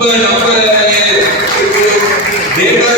நம்ம நம்ம தேவாரி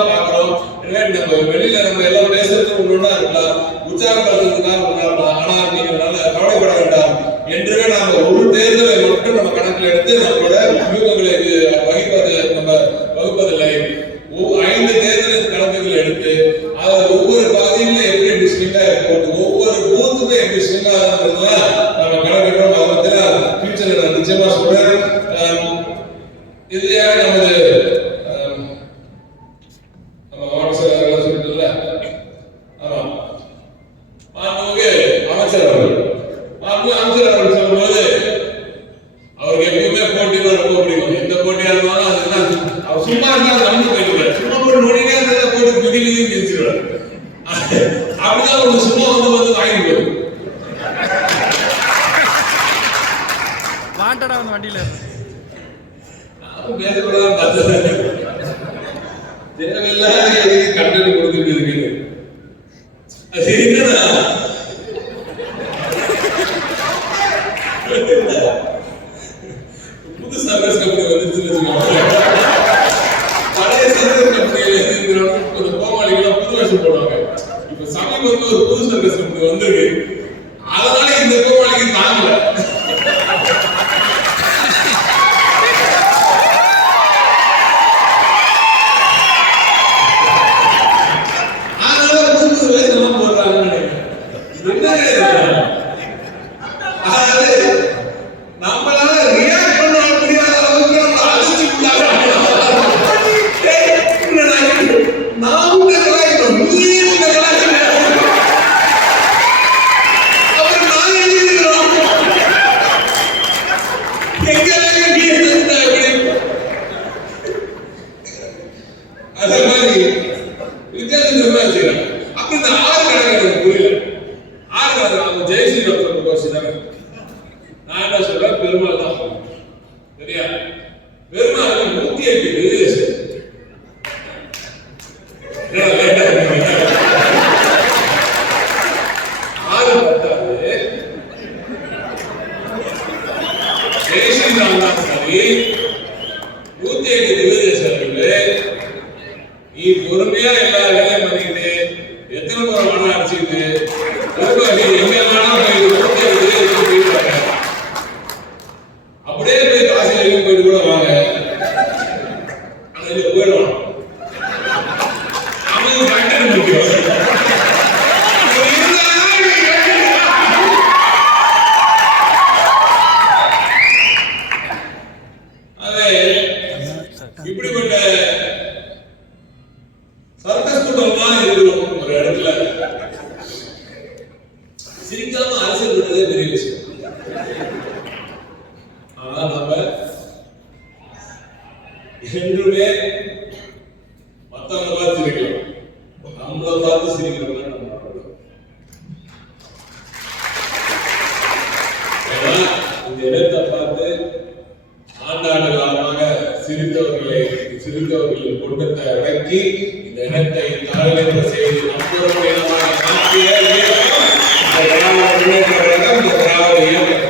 தான் பார்க்கிறோம் எனவே நம்ம வெளியில நம்ம எல்லாம் பேசுறது ஒண்ணா இருக்கலாம் உற்சாகப்படுத்துறதுக்காக ஒண்ணா இருக்கலாம். ஆனா நீங்க நல்ல கவலைப்பட வேண்டாம். என்றுமே நாம ஒரு தேர்தலை மட்டும் நம்ம கணக்கில் எடுத்து நம்மளோட வியூகங்களை வகிப்பது நம்ம வகுப்பதில்லை. ஐந்து தேர்தல் கணக்குகள் எடுத்து அதை ஒவ்வொரு பகுதியிலும் எப்படி எப்படி ஸ்ட்ரிக்டா இருக்கும் ஒவ்வொரு பூத்துக்கும் எப்படி ஸ்ட்ரிக்டா இருக்கிறதுலாம் நம்ம கணக்கிடுறோம். அதை பத்தி நான் ஃபியூச்சர்ல நான் நிச்சயமா சொல்றேன். ஆம், அவருக்கு எப்பயுமே போட்டினா ரொம்ப பிடிக்கும். எந்த போட்டியா இருந்தாலும் அதுதான். அவர் சும்மா இருந்தாலும் நடந்து போயிடுவார் சும்மா போட்டு நோடினே இருந்தா போட்டு மிதி மிதிச்சிருவார் அப்படிதான் ஒரு சும்மா வந்து வந்து வாங்கி போயிடும் வாண்டடா வண்டியில. நானும் பேசக்கூடாது பார்த்தது தேவையில்லாத கண்டென்ட் கொடுத்துட்டு இருக்குது. அது என்னன்னா புது சர்வீஸ் கம்பெனி வந்துருச்சுன்னு பழைய சர்வீஸ் கம்பெனியில ஒரு கோமாளிகளாம் புது வருஷம் போடுவாங்க. இப்ப சமீபத்தில் ஒரு புது சர்வீஸ் கம்பெனி வந்திருக்கு. ஆறு கணக்கு அவங்க ஜெயஸ்ரீ டாக்டர் தானே நான் என்ன சொல்றேன்? பெருமாள் தான் சரியா? பெருமாள் நூத்தி எட்டு விதிதேசம் ஆறு பத்தாவது ஜெயஸ்ரீ ராமநாத் சரி. நூத்தி எட்டு விதிதேசர்களே நீ பொறுமையா எல்லா வேலையும் பண்ணிக்கிட்டு எத்தனை முறை மனம் அடிச்சுக்கிட்டு இப்படிப்பட்ட சர்க்கஸ் குடும்பமா இருக்கிறோம் ஒரு இடத்துல சிரிக்காம அரசியல் பண்ணதே பெரிய விஷயம். ஆனா நம்ம என்றுமே மத்தவங்க பார்த்து சிரிக்கலாம். நம்மளை பார்த்து சிரிக்கிறவங்க நம்ம இந்த இடத்தை பார்த்து ஆண்டாண்டு காலமாக சிரித்தவர்களை சிரித்தவர்களின் கூட்டத்தை அடக்கி இந்த இனத்தை தலைநிறுத்த செய்து una carrera